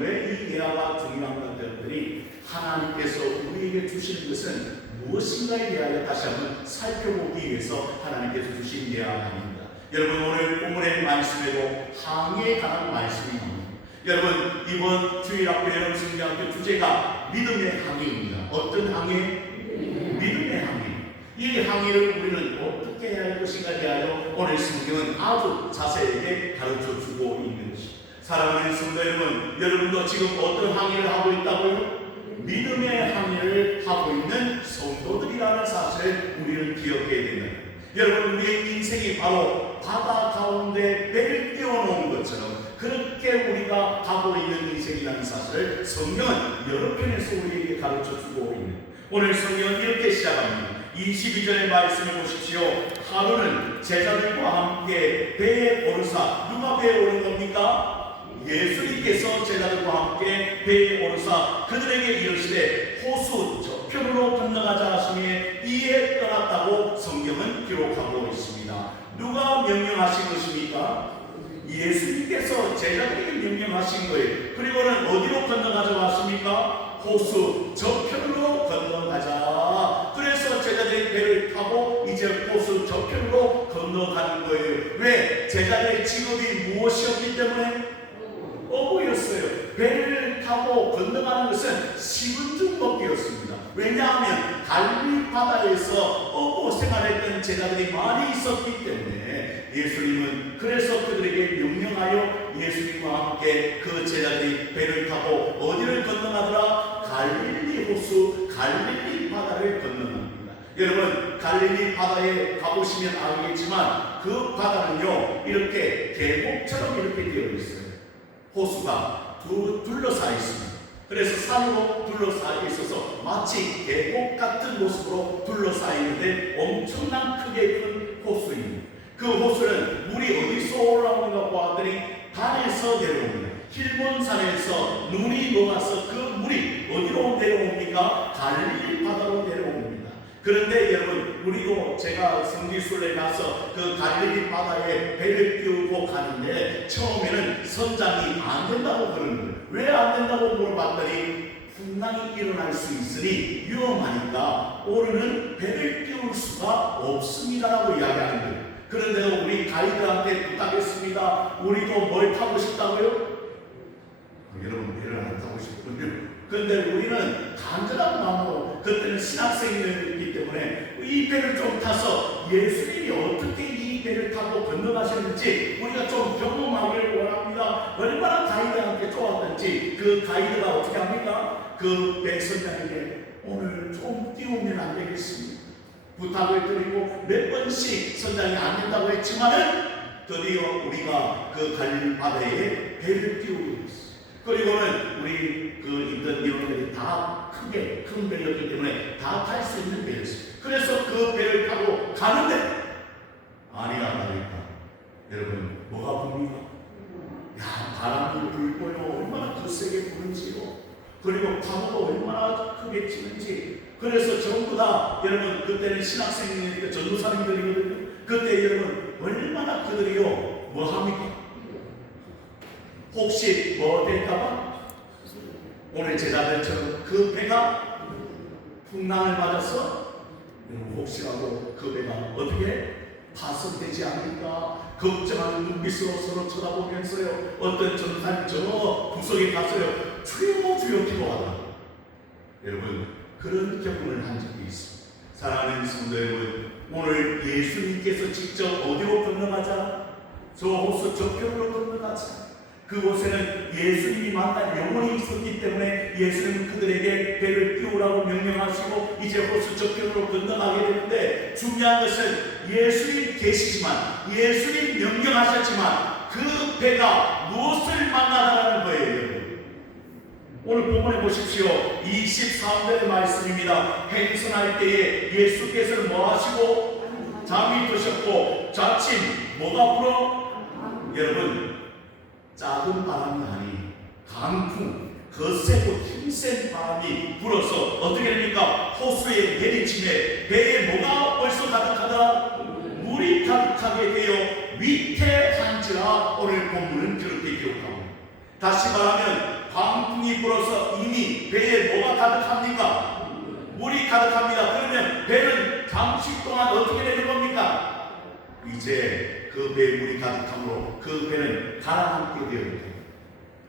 여러분, 왜 이 예화가 중요한가 했더니 하나님께서 우리에게 주시는 것은 무엇인가에 대하여 다시 한번 살펴보기 위해서 하나님께서 주신 예화가 아닙니다. 여러분, 오늘 본문의 말씀에도 항해에 관한 말씀이 나옵니다. 여러분, 이번 주일학교 여름 성경학교 주제가 믿음의 항해입니다. 어떤 항해? 믿음의 항해. 이 항해를 우리는 어떻게 해야 할 것인가에 대하여 오늘 성경은 아주 자세하게 가르쳐 주고 있는 것입니다. 사랑하는 성도 여러분, 여러분도 지금 어떤 항해를 하고 있다고요? 믿음의 항해를 하고 있는 성도들이라는 사실을 우리는 기억해야 된다. 여러분, 우리의 인생이 바로 바다 가운데 배를 띄워놓은 것처럼 그렇게 우리가 가고 있는 인생이라는 사실을 성경은 여러 편에서 우리에게 가르쳐주고 있는, 오늘 성경은 이렇게 시작합니다. 22절의 말씀을 보십시오. 하루는 제자들과 함께 배에 오르사, 누가 배에 오른 겁니까? 예수님께서 제자들과 함께 배에 오르사 그들에게 이르시되 호수 저편으로 건너가자 하시니 이에 떠났다고 성경은 기록하고 있습니다. 누가 명령하신 것입니까? 예수님께서 제자들에게 명령하신 거예요. 그리고는 어디로 건너가자고 하십니까? 호수 저편으로 건너가자. 그래서 제자들이 배를 타고 이제 호수 저편으로 건너가는 거예요. 왜? 제자들의 직업이 무엇이었기 때문에? 어부였어요. 배를 타고 건너가는 것은 식은죽 먹기였습니다. 왜냐하면 갈릴리 바다에서 어부 생활했던 제자들이 많이 있었기 때문에 예수님은 그래서 그들에게 명령하여 예수님과 함께 그 제자들이 배를 타고 어디를 건너가더라? 갈릴리 호수, 갈릴리 바다를 건너갑니다. 여러분, 갈릴리 바다에 가보시면 알겠지만 그 바다는요 이렇게 계곡처럼 이렇게 되어 있어요. 호수가 둘러싸여 있습니다. 그래서 산으로 둘러싸여 있어서 마치 계곡 같은 모습으로 둘러싸여 있는데 엄청난 크게 큰 호수입니다. 그 호수는 물이 어디서 올라오는가 보았더니 단에서 내려옵니다. 힐몬산에서 눈이 녹아서 그 물이 어디로 내려옵니까? 갈릴리 바다로 내려옵니다. 그런데 여러분, 우리도 제가 성지순례 가서 그 갈릴리 바다에 배를 띄우고 가는데 처음에는 선장이 안 된다고 그러는 거예요. 왜 안 된다고 물어봤더니 풍랑이 일어날 수 있으니 위험하니까 오르는 배를 띄울 수가 없습니다라고 이야기하는 거예요. 그런데 우리 가이드한테 부탁했습니다. 우리도 뭘 타고 싶다고요? 여러분, 배를 안 타고 싶군요. 그런데 우리는 간절한 마음으로, 그때는 신학생이었기 때문에 이 배를 좀 타서 예수님이 어떻게 이 배를 타고 건너가셨는지 우리가 좀 경험하기를 원합니다. 얼마나 가이드한테 좋았던지. 그 가이드가 어떻게 합니까? 그 배 선장에게 오늘 좀 띄우면 안 되겠습니까? 부탁을 드리고 몇 번씩 선장이 안 된다고 했지만은 드디어 우리가 그 갈릴리 바다에 배를 띄우게 됐어요. 그리고는 우리 그 있던 인원들이 다 크게 큰 배였기 때문에 다 탈 수 있는 배였어요. 그래서 그 배를 타고 가는데 아니라 다를까, 여러분, 뭐가 붑니까? 야, 바람이 불고요, 얼마나 거세게 부는지요. 그리고 파도가 얼마나 크게 치는지. 그래서 전부 다 여러분, 그때는 신학생이니까 전도사님들이거든요. 그때 여러분 얼마나 그들이요 뭐 합니까? 혹시 뭐 될까봐? 오늘 제자들처럼 그 배가 풍랑을 맞아서 혹시라도 그 배가 어떻게 파손되지 않을까 걱정하는 눈빛으로 서로 쳐다보면서요, 어떤 전사님 저 구석에 가서요 주여 주여 기도하다. 여러분, 그런 경험을 한 적이 있습니다. 사랑하는 성도 여러분, 오늘 예수님께서 직접 어디로 건너가자? 저 호수 저편으로 건너가자. 그곳에는 예수님이 만난 영혼이 있었기 때문에 예수님은 그들에게 배를 띄우라고 명령하시고 이제 호수 저편으로 건너가게 되는데, 중요한 것은 예수님 계시지만, 예수님 명령하셨지만 그 배가 무엇을 만나다라는 거예요. 오늘 본문에 보십시오. 23절의 말씀입니다. 행선할 때에 예수께서는 뭐 하시고? 잠이 드셨고 자침 뭐가 불어? 여러분, 작은 바람이 아니 강풍, 거세고 힘센 바람이 불어서 어떻게 됩니까? 호수에 내리침에 배에 뭐가 벌써 가득하다? 물이 가득하게 되어 위태한지라 오늘 본문은 그렇게 기록합니다. 다시 말하면 물이 불어서 이미 배에 뭐가 가득합니까? 물이 가득합니다. 그러면 배는 잠시 동안 어떻게 되는 겁니까? 이제 그 배에 물이 가득함으로 그 배는 가라앉게 되어 있다.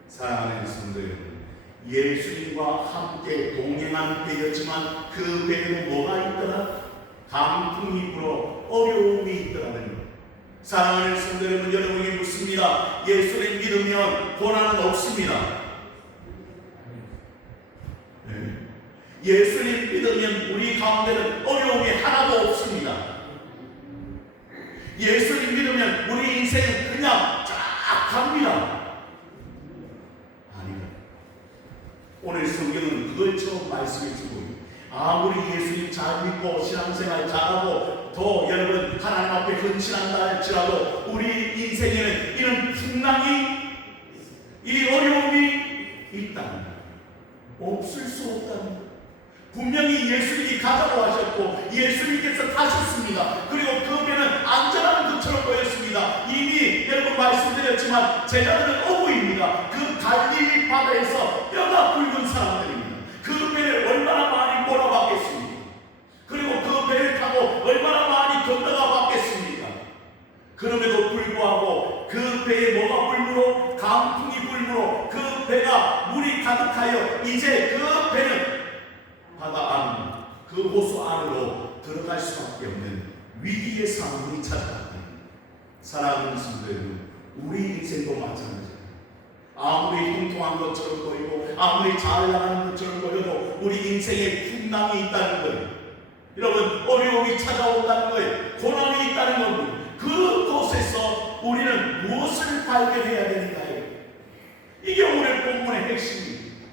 사랑하는 성도 여러분, 예수님과 함께 동행한 배였지만 그 배에는 뭐가 있더라? 강풍이 불어 어려움이 있더라는 것. 사랑하는 성도 여러분, 여러분에게 묻습니다. 예수를 믿으면 고난은 없습니다. 네. 예수를 믿으면 우리 가운데는 어려움이 하나도 없습니다. 예수를 믿으면 우리 인생은 그냥 쫙 갑니다. 아니다. 오늘 성경은 그걸 처음 말씀해 주고, 아무리 예수님 잘 믿고 신앙생활 잘하고 더 여러분 하나님 앞에 헌신한다 할지라도 우리 인생에는 이런 풍랑이, 이 어려움이 있다는 것, 없을 수 없다는 것. 분명히 예수님이 가자고 하셨고 예수님께서 타셨습니다. 그리고 그 배는 안전한 것처럼 보였습니다. 이미 여러분 말씀드렸지만 제자들은 어부입니다. 그 갈릴리 바다에서 뼈가 굵은 사람들입니다. 그 배를 얼마나 많이 몰아봤겠습니까? 그리고 그 배를 타고 얼마나 많이 건너가 봤겠습니까? 그럼에도 불구하고 그 배에 뭐가 불므로, 강풍이 불므로 그 배가 물이 가득하여 이제 그 배는 바다 안, 그 호수 안으로 들어갈 수밖에 없는 위기의 상황이 찾아왔다. 사랑하는 성도 여러분, 우리 인생도 마찬가지입니다. 아무리 통통한 것처럼 보이고 아무리 잘 나가는 것처럼 보여도 우리 인생에 풍랑이 있다는 거예요. 여러분, 어려움이 찾아온다는 거예요. 고난이 있다는 겁니다. 그곳에서 우리는 무엇을 발견해야 되는가요? 이게 오늘 본문의 핵심입니다.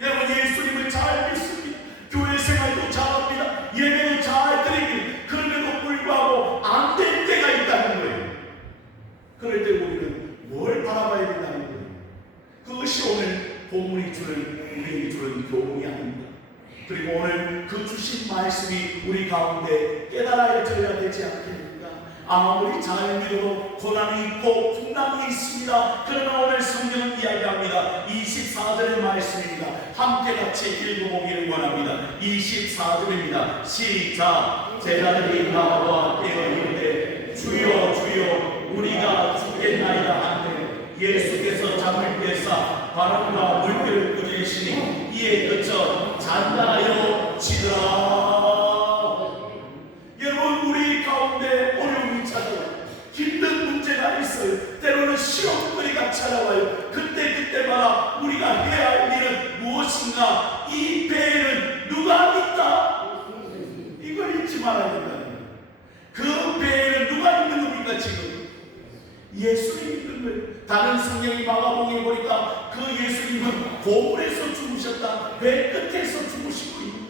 여러분, 예수님을 잘 믿습니다. 교회 생활도 잘합니다. 예배도 잘 드립니다. 그럼에도 불구하고 안 될 때가 있다는 거예요. 그럴 때 우리는 뭘 바라봐야 된다는 거예요. 그것이 오늘 본문이 우리에게 주는 교훈이 아닙니다. 그리고 오늘 그 주신 말씀이 우리 가운데 깨달아져야 되지 않겠습니까? 아무리 잘 믿어도 고난이 있고 풍랑이 있습니다. 그러나 오늘 성경은 이야기합니다. 24절의 말씀입니다. 함께 같이 읽어보기를 원합니다. 24절입니다. 시작. 제자들이 나와 깨어 이르되 주여 주여 우리가 죽겠나이다 하는데 예수께서 잠을 깨사 바람과 물결을 꾸짖으시니 이에 그쳐 잔다하여 지더라. 여러분, 우리 가운데 어려움이 찾아와요. 힘든 문제가 있어요. 때로는 시험거리가 찾아와요. 그때마다 우리가 해야 할 일은 무엇인가? 이 배에는 누가 있다? 이걸 잊지 말아야 된다는 거예요. 그 배에는 누가 있는 겁니까? 지금 예수님이 있는 거예요. 다른 성경이 마가복음에 보니까 그 예수님은 고물에서 죽으셨다. 배 끝에서 죽으시고 있는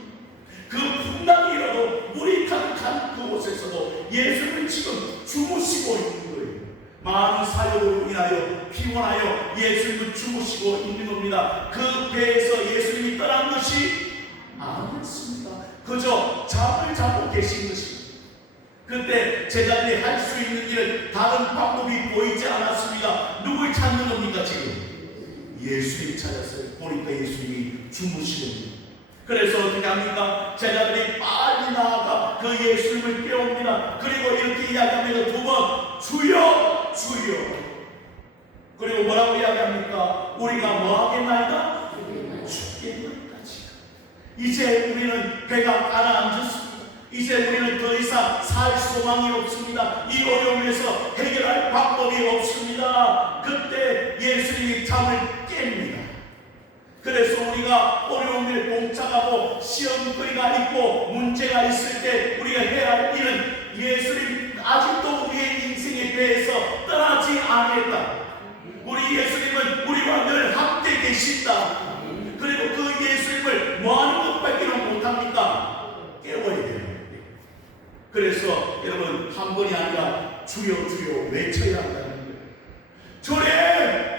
그 풍랑이라도 물이 가득한 그곳에서도 예수님은 지금 주무시고 있는 거예요. 많은 사역으로 인하여 피곤하여 예수님은 주무시고 있는 겁니다. 그 배에서 예수님이 떠난 것이 아니었습니다. 그저 잠을 자고 계신 것입니다. 그때 제자들이 할 수 있는 일은 다른 방법이 보이지 않았습니다. 누굴 찾는 겁니까? 지금 예수님 찾았어요. 보니까 예수님이 주무시고 있는. 그래서 어떻게 합니까? 제자들이 빨리 나아가 그 예수님을 깨웁니다. 그리고 이렇게 이야기합니다. 두 번, 주여 주여. 그리고 뭐라고 이야기합니까? 우리가 뭐 하겠나이다? 죽겠나이까지. 이제 우리는 배가 가라앉았습니다. 이제 우리는 더 이상 살 소망이 없습니다. 이 어려움에서 해결할 방법이 없습니다. 그때 예수님이 잠을 깹니다. 그래서 우리가 어려움을 봉착하고 시험거리가 있고 문제가 있을 때 우리가 해야 할 일은 예수님 아직도 우리의 인생에 대해서 떠나지 않겠다. 우리 예수님은 우리와 늘 함께 계신다. 그리고 그 예수님을 뭐하는 것밖에는 못합니까? 깨워야 돼요. 그래서 여러분, 한 번이 아니라 주여 주여 외쳐야 한다는 거예요. 주님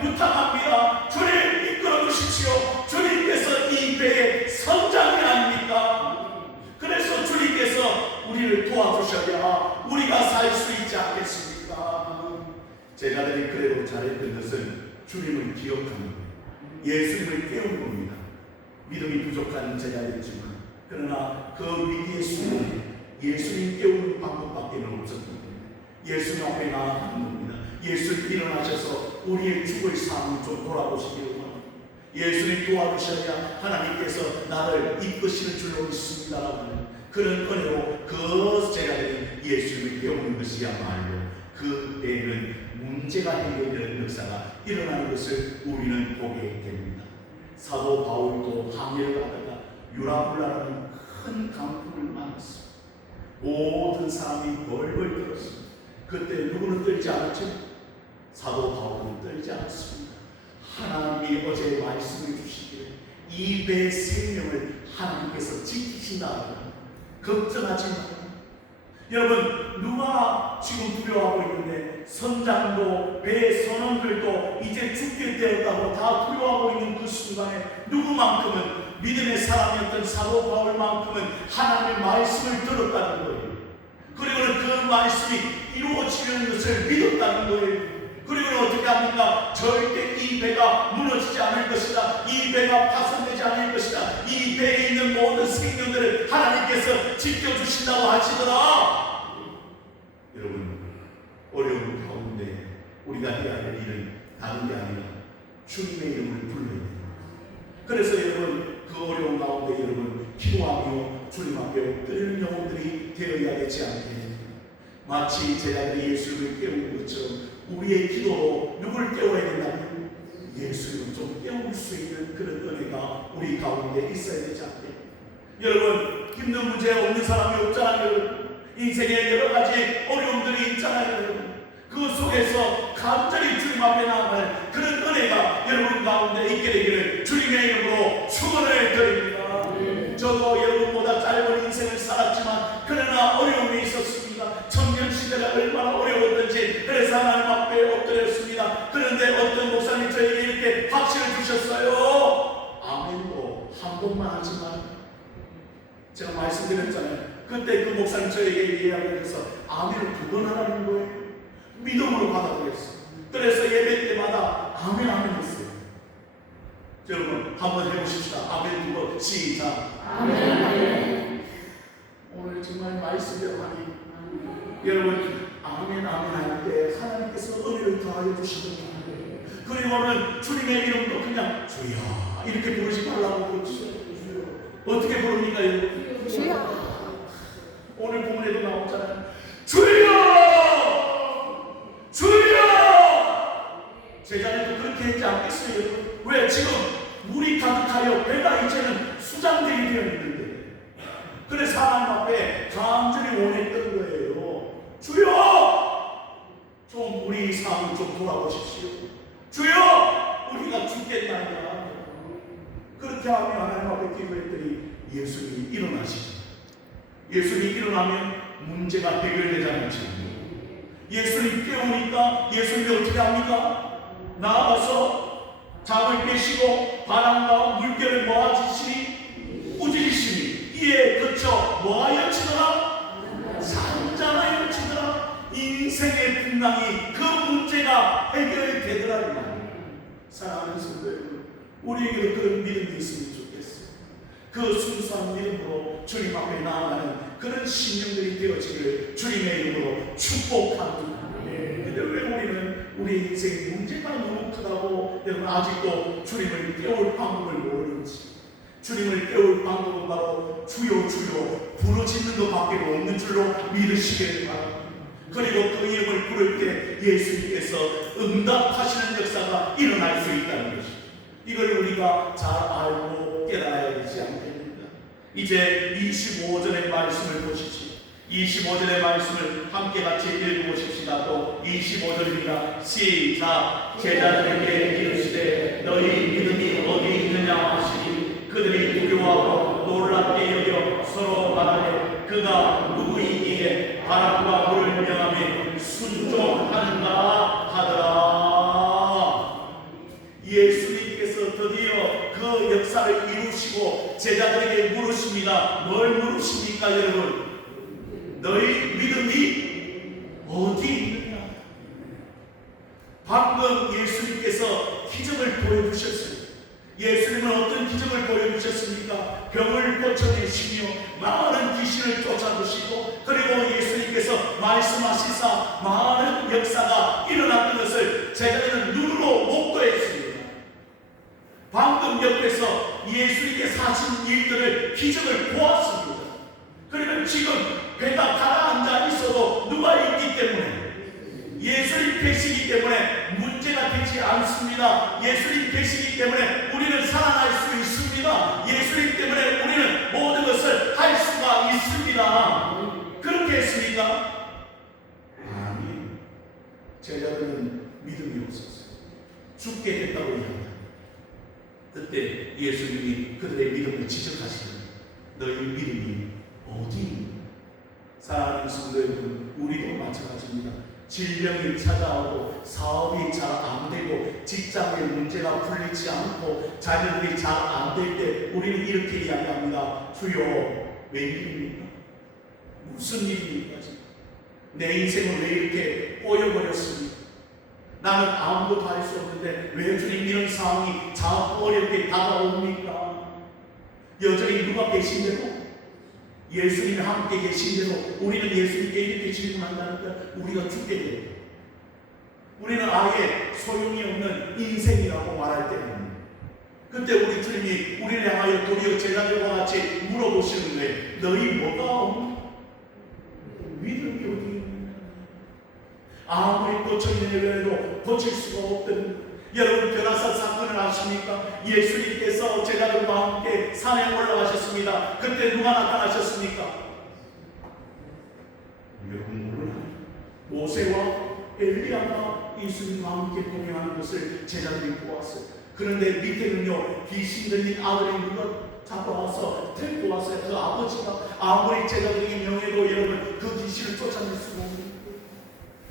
부탁합니다. 주님 이끌어 주십시오. 주님께서 이 배의 선장이 아닙니까? 그래서 주님께서 우리를 도와주셔야 우리가 살 수 있지 않겠습니까? 제자들이 그래도 잘했던 것은 주님을 기억하는 거예요. 예수님을 깨우는 겁니다. 믿음이 부족한 제자였지만 그러나 그 위기의 순간에 예수님 깨우는 방법밖에 없었거든요. 예수님 앞에 나아가는 겁니다. 예수님 일어나셔서 우리의 죽을 삶을 좀 돌아보시기를 원합니다. 예수님 도와주셔야 하나님께서 나를 이끄시는 줄로 믿습니다라는 그런 은혜로 그 제자들이 예수님을 깨우는 것이야말로 그때는 문제가 해결되는 역사가 일어나는 것을 우리는 보게 됩니다. 사도 바울도 항해를 하다가 유라굴라라는 큰 강풍을 만났습니다. 모든 사람이 벌벌 떨었습니다. 그때 누구는 떨지 않았죠? 사도 바울은 떨지 않았습니다. 하나님이 어제 말씀을 주시기를 이 배의 생명을 하나님께서 지키신다. 걱정하지 마라. 여러분, 누가 지금 두려워하고 있는데 선장도 배의 선원들도 이제 죽게 되었다고 다 두려워하고 있는 그 순간에 누구만큼은 믿음의 사람이었던 사도 바울만큼은 하나님의 말씀을 들었다는 거예요. 그리고는 그 말씀이 이루어지는 것을 믿었다는 거예요. 그리고는 어떻게 합니까? 절대 이 배가 무너지지 않을 것이다. 이 배가 파손되지 않을 것이다. 이 배에 있는 모든 생명들을 하나님께서 지켜주신다고 하시더라. 여러분, 어려운 가운데 우리가 해야 할 일은 다른 게 아니라 주님의 이름을 불러야 됩니다. 그래서 여러분, 그 어려운 가운데 여러분 기도하며 주님 앞에 엎드리는 영혼들이 되어야 되지 않겠습니까? 마치 제자들이 예수님을 깨우는 것처럼 우리의 기도로 누굴 깨워야 된다면 예수님을 좀 깨울 수 있는 그런 은혜가 우리 가운데 있어야 되지 않겠습니까? 여러분, 힘든 문제 없는 사람이 없잖아요. 인생에 여러 가지 어려움들이 있잖아요. 그 속에서 간절히 주님 앞에 나아갈 그런 은혜가 여러분 가운데 있게 되기를 주님의 이름으로 축원을 드립니다. 저도 여러분보다 짧은 인생을 살았지만 그러나 어려움이 있었습니다. 청년 시대가 얼마나 어려웠던지 그래서 하나님 앞에 엎드렸습니다. 그런데 어떤 목사님 저에게 이렇게 확신을 주셨어요. 아멘도 한 번만 하지만 제가 말씀드렸잖아요. 그때 그 목사님 저에게 이야기해서 아멘을 2번 하라는 거예요. 믿음으로 받아들였어요. 그래서 예배 때마다 아멘 아멘 했어요. 여러분 한번 해보십시다. 아멘 2번 시작. 아멘. 오늘 정말 말씀대로 하니 여러분 아멘 아멘 할 때 하나님께서 은혜를 더하여 주시더니 그리고는 주님의 이름도 그냥 주여 이렇게 부르지 말라고 그러죠. 어떻게 부릅니까 여러분? 주여. 오늘 본문에도 나오잖아요. 주여! 주여! 제자들도 그렇게 했지 않겠어요? 왜? 지금 물이 가득하여 배가 이제는 수장되게 되어 있는데 그래서 하나님 앞에 간절히 원했던 거예요. 주여! 좀 우리 삶을 좀 돌아보십시오. 주여! 우리가 죽겠나이다. 그렇게 하며 하나님 앞에 기도했더니 예수님이 일어나시죠. 예수님이 일어나면 문제가 해결되잖아요. 예수님 깨우니까 예수님이 어떻게 합니까? 나아가서 잠을 빼시고 바람과 물결을 모아주시니 꾸짖으시니 이에 그쳐 뭐하여 치더라? 잔잔하여 치더라. 인생의 풍랑이 그 문제가 해결되더라. 사랑하는 성도 여러분, 우리에게도 그런 믿음이 있으면 좋겠어요. 그 순수한 믿음으로 주님 앞에 나아가는 그런 심령들이 되어지기를 주님의 이름으로 축복합니다. 근데 왜 우리는 우리 인생 문제가 너무 크다고 여러분 아직도 주님을 깨울 방법을 모르는지. 주님을 깨울 방법은 바로 주여 주여 부르짖는 것밖에 없는 줄로 믿으시길 바랍니다. 그리고 그 이름을 부를 때 예수님께서 응답하시는 역사가 일어날 수 있다는 것입니다. 이걸 우리가 잘 알고 깨달아야 되지 않겠습니까? 이제 25절의 말씀을 보시죠. 25절의 말씀을 함께 같이 읽어보십시다. 또 25절입니다. 시작. 제자들에게 이르시되 너희 믿음이 어디 있느냐 하시니 그들이 두려워하고 놀랍게 여겨 서로 말하되 그가 누구이기에 바람과 물을 명하며 순종하는가 하더라. 예수님께서 드디어 그 역사를 이루시고 제자들에게 물으십니다. 뭘 물으십니까 여러분? 너희 믿음이 어디 있느냐? 방금 예수님께서 기적을 보여주셨어요. 예수님은 어떤 기적을 보여주셨습니까? 병을 고쳐내시며 많은 귀신을 쫓아주시고, 그리고 예수님께서 말씀하시사 많은 역사가 일어났던 것을 제자들은 눈으로 목도했습니다. 방금 옆에서 예수님께서 하신 일들을, 기적을 보았습니다. 그러면 지금 배가 가라앉아 있어도 누가 있기 때문에, 예수님 계시기 때문에 문제가 되지 않습니다. 예수님 계시기 때문에 우리는 살아날 수 있습니다. 예수님 때문에 우리는 모든 것을 할 수가 있습니다. 그렇게 했습니까? 아니, 제자들은 믿음이 없었어요. 죽게 됐다고 이야기합니다. 그때 예수님이 그들의 믿음을 지적하시더니 너희 믿음이 어디 있느냐? 사랑하는 성도 여러분, 우리도 마찬가지입니다. 질병이 찾아오고 사업이 잘 안 되고 직장의 문제가 풀리지 않고 자녀들이 잘 안 될 때 우리는 이렇게 이야기합니다. 주여, 웬일입니까? 무슨 일입니까? 내 인생은 왜 이렇게 꼬여버렸습니까? 나는 아무것도 할 수 없는데 왜 주님 이런 상황이 자꾸 어렵게 다가옵니까? 여전히 누가 계신데도, 예수님이 함께 계신데도 우리는 예수님께 이렇게 질문한다니까 우리가 죽게 돼요. 우리는 아예 소용이 없는 인생이라고 말할 때는, 그때 우리 주님이 우리를 향하여 도리어 제자들과 같이 물어보시는 거예요. 너희 뭐가 없나? 믿음이 어디 있느냐? 아무리 고쳐있는 일에도 고칠 수가 없던, 여러분 변화사 사건을 아십니까? 예수님께서 제자들과 함께 산에 올라가셨습니다. 그때 누가 나타나셨습니까? 여러분 모르나요? 모세와 엘리야가 예수님과 함께 동행하는 것을 제자들이 보았어요. 그런데 밑에는요, 귀신 들린 아들이 누가 잡아와서 데리고 왔어요. 그 아버지가 아무리 제자들에게 명해도 여러분 그 귀신을 쫓아낼 수가 없는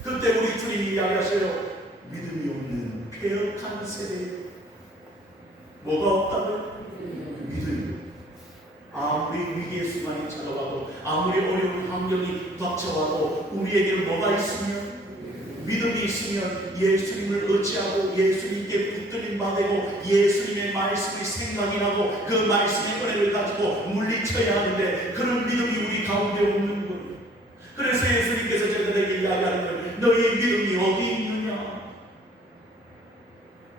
거예요. 그때 우리 주님이 이야기하셔요. 믿음이 없는 폐역한 세대. 뭐가 없다고요? 믿음이. 아무리 위기의 순간이 찾아와도, 아무리 어려운 환경이 닥쳐와도 우리에게 뭐가 있으면, 믿음이 있으면 예수님을 의지하고 예수님께 붙들림 받고 예수님의 말씀이 생각이 나고 그 말씀의 은혜를 가지고 물리쳐야 하는데, 그런 믿음이 우리 가운데 없는 거예요. 그래서 예수님께서 저들에게 이야기하는 거예요. 너희 믿음이 어디 있느냐?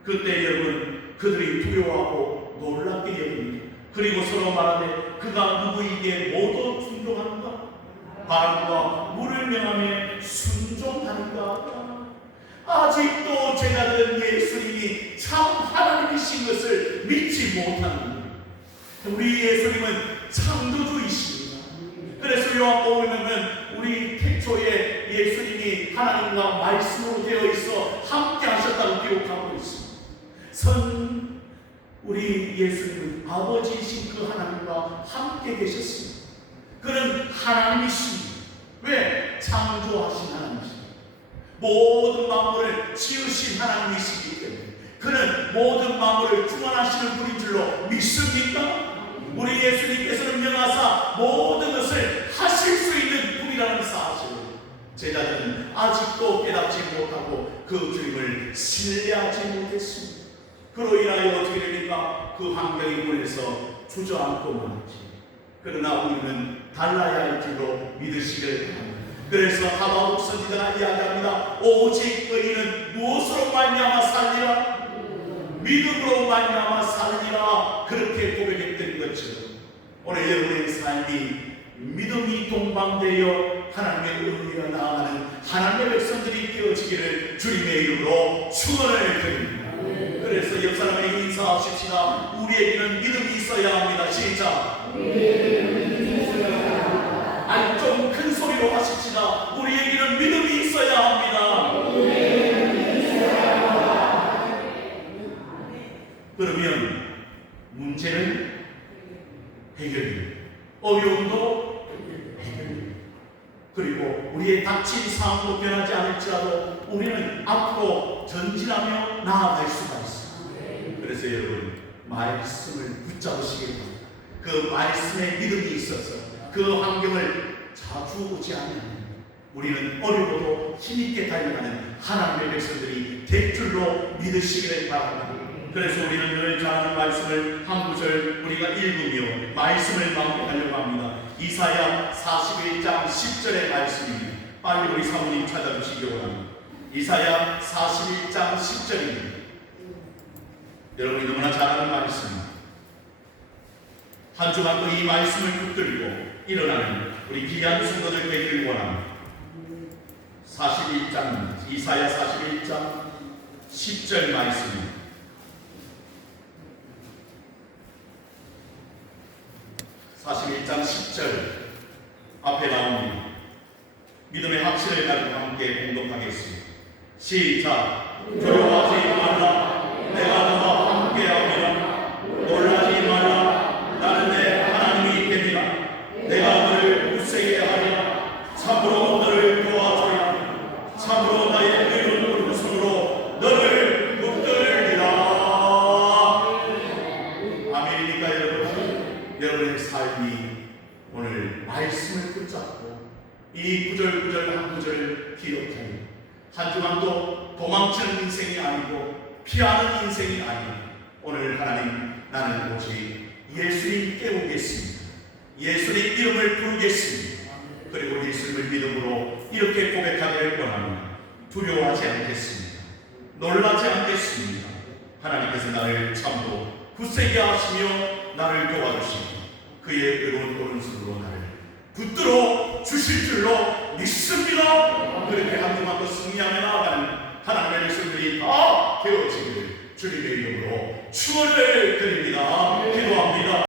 그때 여러분 그들이 두려워하고 놀랍게 여깁니다. 그리고 서로 말하되 그가 누구에게 모두 순종하는가? 바람과 물을 명하며 순종하는가? 아직도 제자들은 예수님이 참 하나님이신 것을 믿지 못합니다. 우리 예수님은 창조주이십니다. 그래서 요한복음에 보면 우리 태초에 예수님이 하나님과 말씀으로 되어 있어 함께 하셨다고 기록하고 있습니다. 우리 예수님은 아버지이신 그 하나님과 함께 계셨습니다. 그는 하나님이십니다. 왜? 창조하신 하나님이십니다. 모든 만물을 지으신 하나님이시기 때문에 그는 모든 만물을 주관하시는 분인 줄로 믿습니까? 우리 예수님께서는 명하사 모든 것을 하실 수 있는 분이라는 사실을 제자들은 아직도 깨닫지 못하고 그 주님을 신뢰하지 못했습니다. 그로 인하여 어떻게 됩니까? 그 환경의 문에서 주저앉고 말았지. 그러나 우리는 달라야 할 줄로 믿으시기를 바랍니다. 그래서 하바국 선지자가 이야기합니다. 오직 의인은 무엇으로 말미암아 살리라? 믿음으로 말미암아 살리라. 그렇게 고백했던 것처럼 오늘 여러분의 삶이 믿음이 동방되어 하나님의 은혜가 나아가는 하나님의 백성들이 되어지기를 주님의 이름으로 축원을 드립니다. 그래서 옆 사람에게 인사하십시다. 우리에게는 믿음이 있어야 합니다. 시작. 아니 좀 큰 소리로 하십시다. 우리에게는 믿음이 있어야 합니다. 그러면 문제는 해결됩니다. 어려움도 해결됩니다. 그리고 우리의 닥친 상황도 변하지 않을지라도 우리는 앞으로 전진하며 나아갈 수가 있습니다. 그래서 여러분 말씀을 붙잡으시기 바랍니다. 그 말씀에 믿음이 있어서 그 환경을 자주 오지 않는 우리는 어려워도 힘있게 달려가는 하나님의 백성들이 될 줄로 믿으시기를 바랍니다. 그래서 우리는 늘 잘하는 말씀을 한 구절 우리가 읽으며 말씀을 마무리하려고 합니다. 이사야 41장 10절의 말씀입니다. 빨리 우리 사모님 찾아주시기 원합니다. 이사야 41장 10절입니다. 여러분이 너무나 잘 아는 말씀입니다. 한 주간도 이 말씀을 붙들고 일어나는 우리 귀한 성도들 되기를 원합니다. 41장, 이사야 41장 10절 말씀입니다. 41장 10절 앞에 나옵니다. 믿음의 확신을 가지고 함께 공독하겠습니다. 시작. 두려워하지 말라. 내가 너와 함께하리라. 놀라지 말라. 나는 내 하나님이 됨이라. 내가 너를 굳세게 하리라. 참으로 너를 도와주리라. 참으로 나의 의로운 오른손으로 너를 붙들리라. 아멘입니까 여러분? 여러분의 삶이 오늘 말씀을 붙잡고 이 구절 한 구절을 기록하여 한 주간도 도망치는 인생이 아니고 피하는 인생이 아니고 오늘 하나님 나는 오직 예수님 깨우겠습니다. 예수님 이름을 부르겠습니다. 그리고 예수님을 믿음으로 이렇게 고백하기를 원합니다. 두려워하지 않겠습니다. 놀라지 않겠습니다. 하나님께서 나를 참고 굳세게 하시며 나를 도와주시고 그의 의로운 오른손으로 나를 붙들어 주실 줄로 믿습니다. 그렇게 한 주만 더 승리하며 나아가는 하나님의 백성들이 다 되어지기를 주님의 이름으로 축원을 드립니다. 기도합니다.